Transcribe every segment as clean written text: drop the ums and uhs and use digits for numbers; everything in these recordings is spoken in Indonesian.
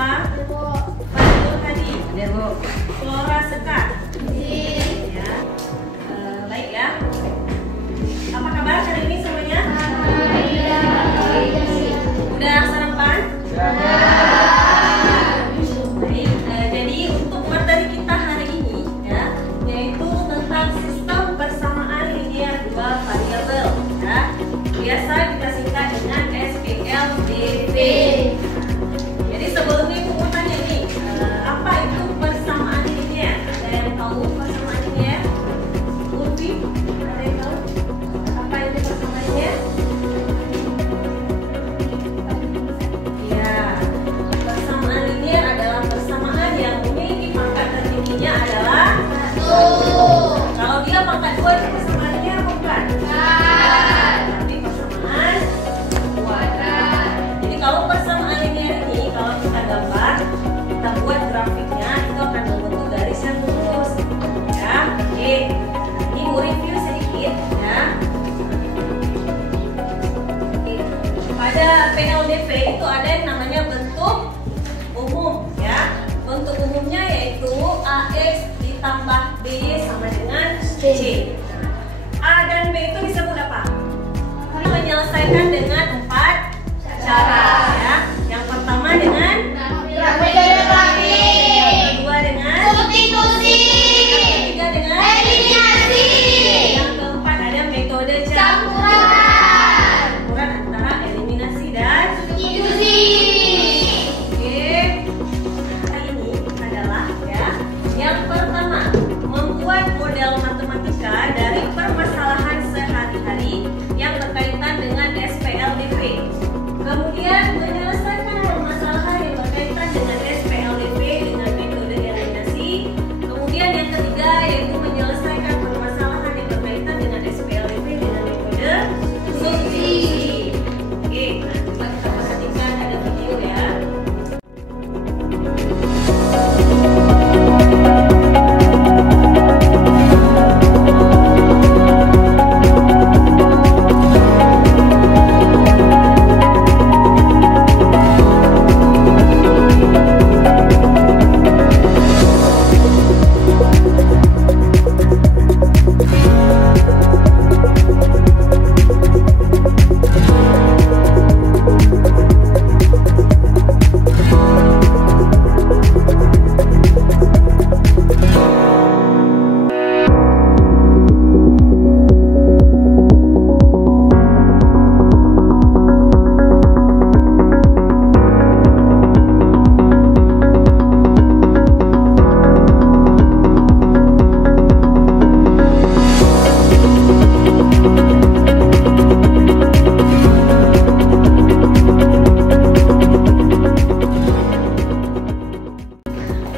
siapa? Fadil tadi. Flora Sekar. Ya. Baik ya. Apa kabar hari ini semuanya? Udah sarapan? Baik. Jadi untuk materi kita hari ini ya, yaitu tentang sistem persamaan linear dua variabel ya. Biasa kita singkat dengan SPLDV. Jadi sebelumnya Ibu mau tanya nih, apa itu persamaan linear? Ada yang tahu persamaan linear? Ulfi, ada yang tahu apa itu persamaan linear? Ya, persamaan linear adalah persamaan yang memiliki pangkat tertingginya adalah 1. Kalau dia pangkat 2 itu persamaan linear apa bukan? Berarti persamaan kuadrat. Jadi kalau persamaan linear ini, kalau kita gambar, kita buat grafiknya, itu akan membentuk garis yang lurus ya. Oke, ini mau review sedikit ya. Oke. Pada PLDV itu ada yang namanya bentuk umum ya. Bentuk umumnya yaitu AX ditambah BY sama dengan C. A dan B itu disebut apa? Menyelesaikan dengan 4 cara ya. Yang pertama dengan metode grafik, yang kedua dengan substitusi, yang ketiga dengan eliminasi, yang keempat ada metode campuran, campuran antara eliminasi dan substitusi. Oke. Hari ini adalah ya. Yang pertama, membuat model matematika dari permasalahan sehari-hari yang berkaitan dengan SPLDV. Kemudian menyelesaikan permasalahan yang berkaitan dengan SPLDV dengan metode eliminasi. Kemudian yang ketiga yaitu menyelesaikan permasalahan yang berkaitan dengan SPLDV dengan metode substitusi. Oke, coba kita perhatikan ada video ya.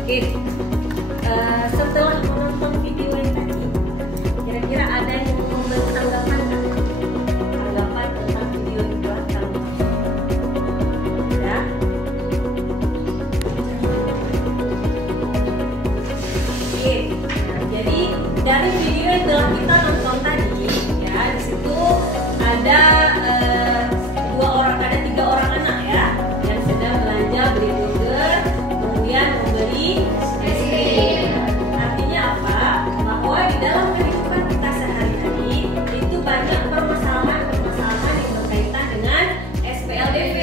Oke, setelah menonton video yang tadi, kira-kira ada yang mau memberi tanggapan nggak? Tanggapan tentang video yang telah kami tonton? Ya. Oke, nah, jadi dari video yang telah kita nonton tadi, ya di situ ada tiga orang anak ya yang sedang belanja beli burger, kemudian membeli es krim. Artinya apa? Bahwa di dalam kehidupan kita sehari-hari itu banyak permasalahan yang berkaitan dengan SPLDV.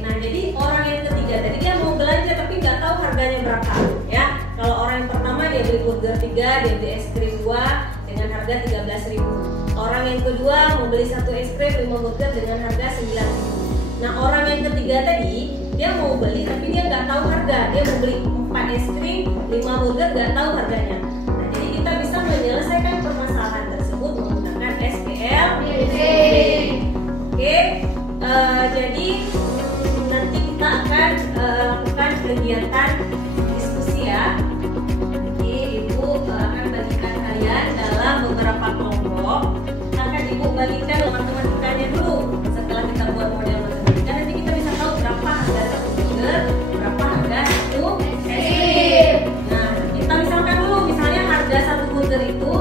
Nah, jadi orang yang ketiga tadi dia mau belanja tapi nggak tahu harganya berapa ya. Kalau orang yang pertama dia beli burger 3, dia beli es krim 2 dengan harga 13.000. Orang yang kedua mau beli 1 es krim 5 burger dengan harga 9.000. Nah, orang yang ketiga tadi dia mau beli tapi dia nggak tahu harga. Dia mau beli 4 es krim 5 burger nggak tahu harganya. Nah, jadi kita bisa menyelesaikan permasalahan tersebut menggunakan SPLDV. Oke, jadi nanti kita akan lakukan kegiatan diskusi ya. Nanti Ibu akan bagikan kalian dalam beberapa kelompok. Akan Ibu bagikan matematikanya dulu. Setelah kita buat model matematika, nanti kita bisa tahu berapa harga 1 burger, berapa harga 1 es krim. Nah, kita misalkan dulu, misalnya harga 1 burger itu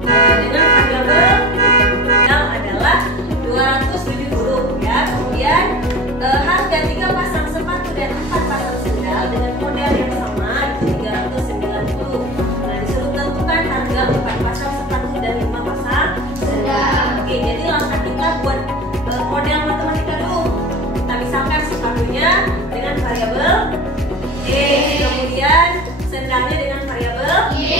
dengan variabel modal adalah 200.000 ya. Kemudian harga 3 pasang sepatu dan 4 pasang sendal dengan model yang sama 390. Nah, disuruh tentukan harga 4 pasang sepatu dan 5 pasang sendal. Oke, jadi langkah kita buat model matematika dulu. Kita misalkan sepatunya dengan variabel X, kemudian sendalnya dengan variabel Y.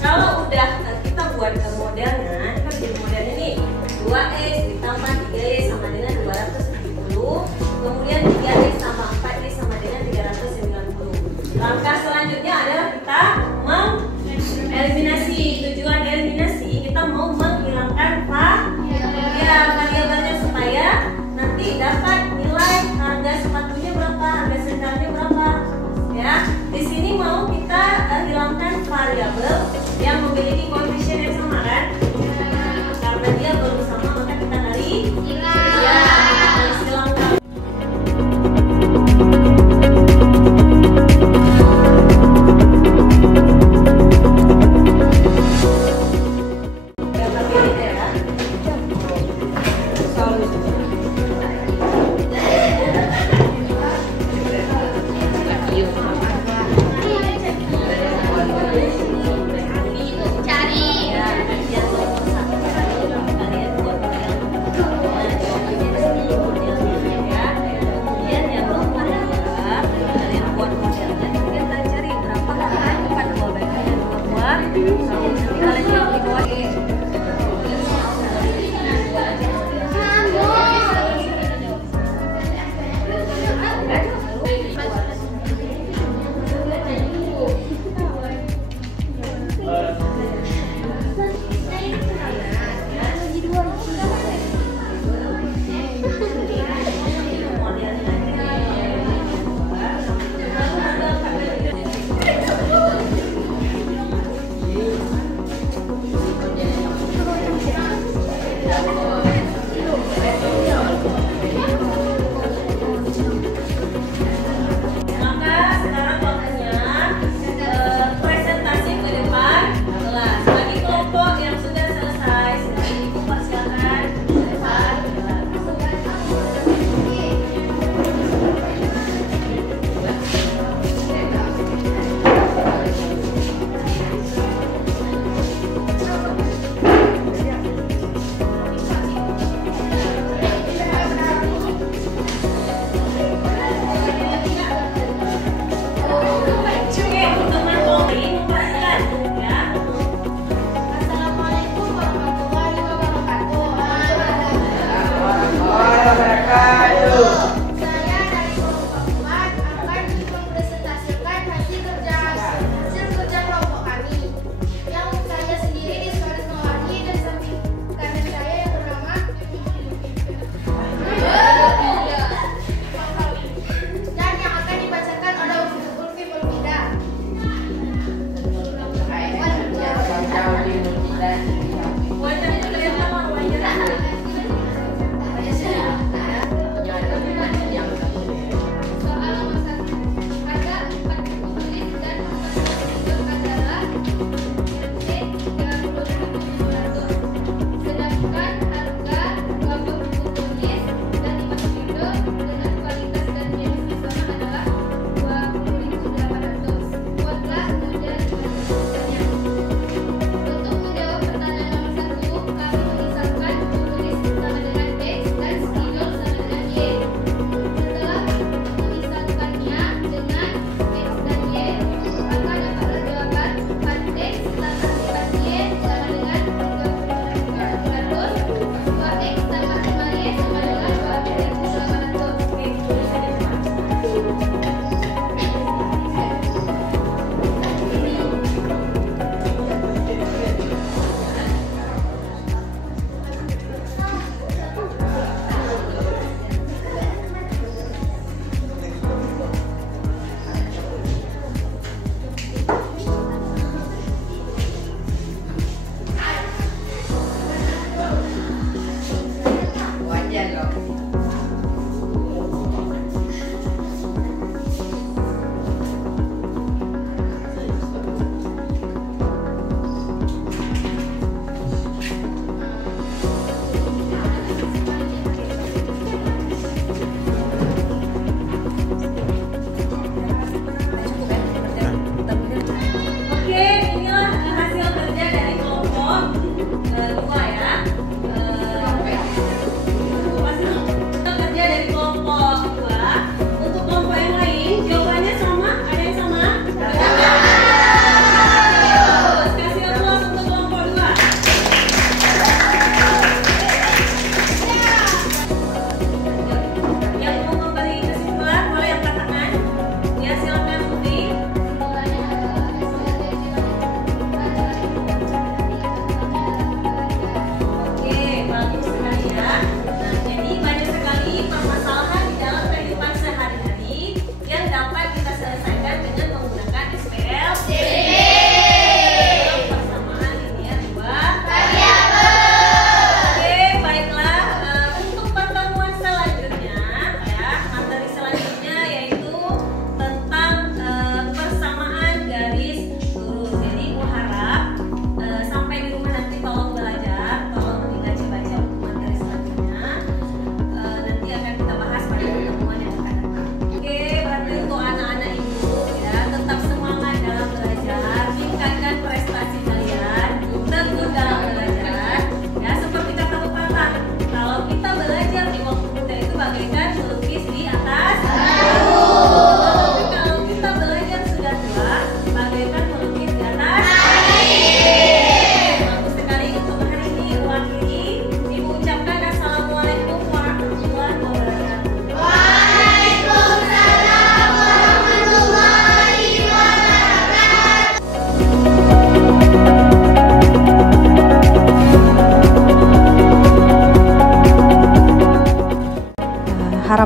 Kalau udah kita buat modelnya, kita bikin modelnya nih 2X ditambah 3Y sama dengan 270, kemudian 3X tambah 4Y sama dengan 390. Langkah selanjutnya adalah kita mengeliminasi. Tujuan eliminasi kita mau menghilangkan variabelnya supaya nanti dapat nilai harga sepatunya berapa, harga sendalnya berapa. Ya, di sini mau kita hilangkan variabel yang memiliki koefisien yang sama kan? Karena dia belum sama maka kita cari hilangkan.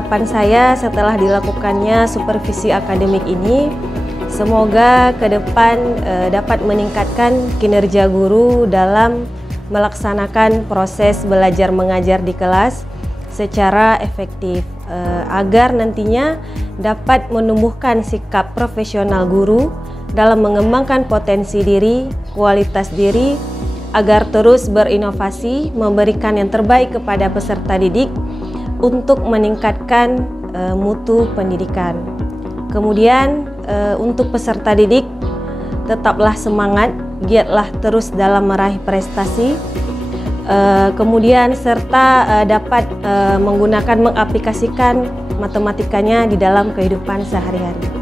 harapan saya setelah dilakukannya supervisi akademik ini, semoga ke depan dapat meningkatkan kinerja guru dalam melaksanakan proses belajar mengajar di kelas secara efektif, agar nantinya dapat menumbuhkan sikap profesional guru dalam mengembangkan potensi diri, kualitas diri, agar terus berinovasi, memberikan yang terbaik kepada peserta didik untuk meningkatkan mutu pendidikan. Kemudian untuk peserta didik, tetaplah semangat, giatlah terus dalam meraih prestasi, kemudian serta dapat menggunakan, mengaplikasikan matematikanya di dalam kehidupan sehari-hari.